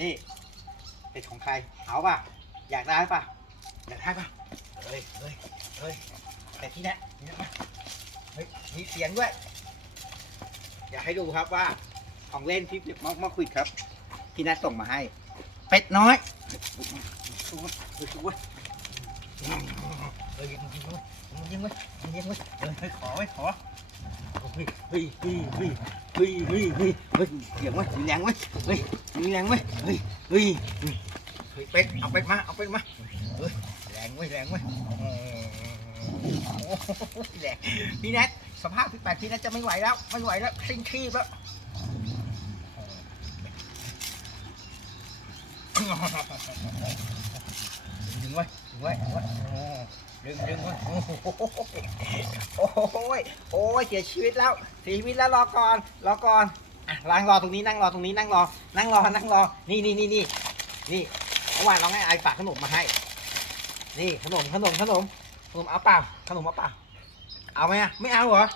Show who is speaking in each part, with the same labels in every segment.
Speaker 1: นี่เป็ดของใครเอาป่ะอยากได้ป่ะอยากได้ป่ะเฮ้ยเฮ้ยเฮ้ยแต่ที่เนี้ยที่นมาเฮ้ยมีเสียงด้วย อยากให้ดูครับว่า ของเล่นที่มอกมอกคุยครับพี่นัทส่งมาให้ เป็ดน้อยดูมันดูดูมันเฮ้ยยิงยิงไว้ยิงไว้ยิงไว้เฮ้ยขอไว้ขอ เฮ้ยเฮ้ยเฮ้ยเฮ้ยเฮ้ยเฮ้ยเฮ้ยแรงยงวะมแรงไหมเฮ้ยแรงไหมเฮ้ยเฮ้ยเฮ้ยเป็กเอาเป็กมาเอาเป็กมาเฮ้ยแรงไว้แรงไว้โอ้โหแรงพี่แนทสภาพพี่แปดพี่แนทจะไม่ไหวแล้วไม่ไหวแล้วสิ้นชีพแล้วถึงไว้ถึงไว้ถึงไว้ ดึงดึงไว้โอ้โหโอ้ยโอ้ยเสียชีวิตแล้วเสียชีวิตแล้วรอก่อนรอก่อนอะล้างรอตรงนี้นั่งรอตรงนี้นั่งรอ นั่งรอนั่งรอ นี่นี่นี่นี่นี่เมื่อวานน้องให้ไอฝากขนมมาให้ นี่ขนมขนมขนมขนมเอาเปล่าขนมเอาเปล่า เอาไหมอะไม่เอาเหรอ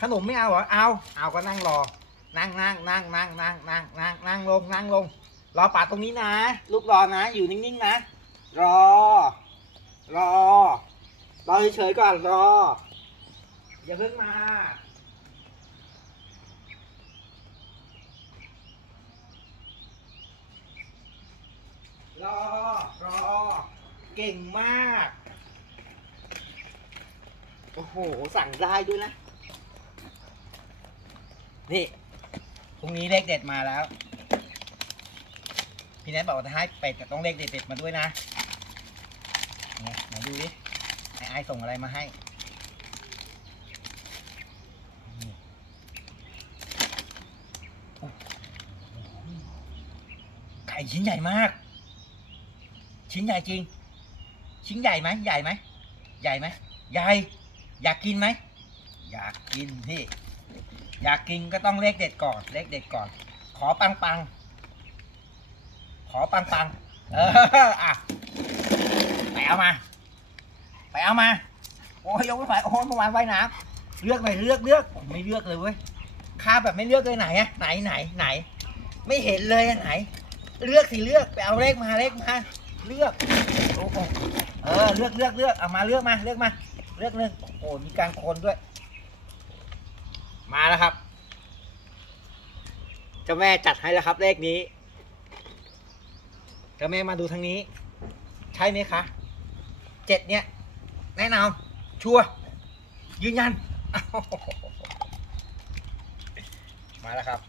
Speaker 1: ขนมไม่เอาเหรอเอาเอาก็นั่งรอ นั่งนั่งนั่งนั่งนั่งนั่งนั่งนั่งลงนั่งลง รอป่าตรงนี้นะ ลูกรอนะ อยู่นิ่งๆนะ รอ รอ รอเฉยๆก่อนรอ อย่าเพิ่งมา รอ รอ เก่งมาก โอ้โห สั่งได้ด้วยนะ นี่ พรุ่งนี้เลขเด็ดมาแล้ว พี่แนทบอกว่าจะให้เป็ดแต่ต้องเลขเด็ดๆมาด้วยนะเนี่ยไหนดูดิ ไอ้ไอ้ส่งอะไรมาให้ไก่ชิ้นใหญ่มาก ชิ้นใหญ่จริง ชิ้นใหญ่ไหมใหญ่ไหมใหญ่ไหมใหญ่ อยากกินไหม อยากกินพี่ อยากกินก็ต้องเลขเด็ดก่อน เลขเด็ดก่อน ขอปังปัง ขอปังปัง เออ อะ ไปเอามา ไปเอามา โอ้ยยกไม่ไหวโอ้ยเมื่อวานว่ายน้ำเลือกหน่อยเลือกเลือกไม่เลือกเลยเว้ยคาแบบไม่เลือกเลยไหนอะไหนไหนไหน ไม่เห็นเลยอะไหน เลือกสิเลือกไปเอาเลขมาเลขมาเลือกโอ้โหเออเลือกเลือกเลือกเอามาเลือกมาเลือกมา เลือกหนึ่งโอ้โหมีการคนด้วย มาแล้วครับเจ้าแม่จัดให้แล้วครับเลขนี้เจ้าแม่มาดูทางนี้ ใช่ไหมคะเจ็ดเนี่ย แน่นอนชัวร์ยืนยัน มาแล้วครับ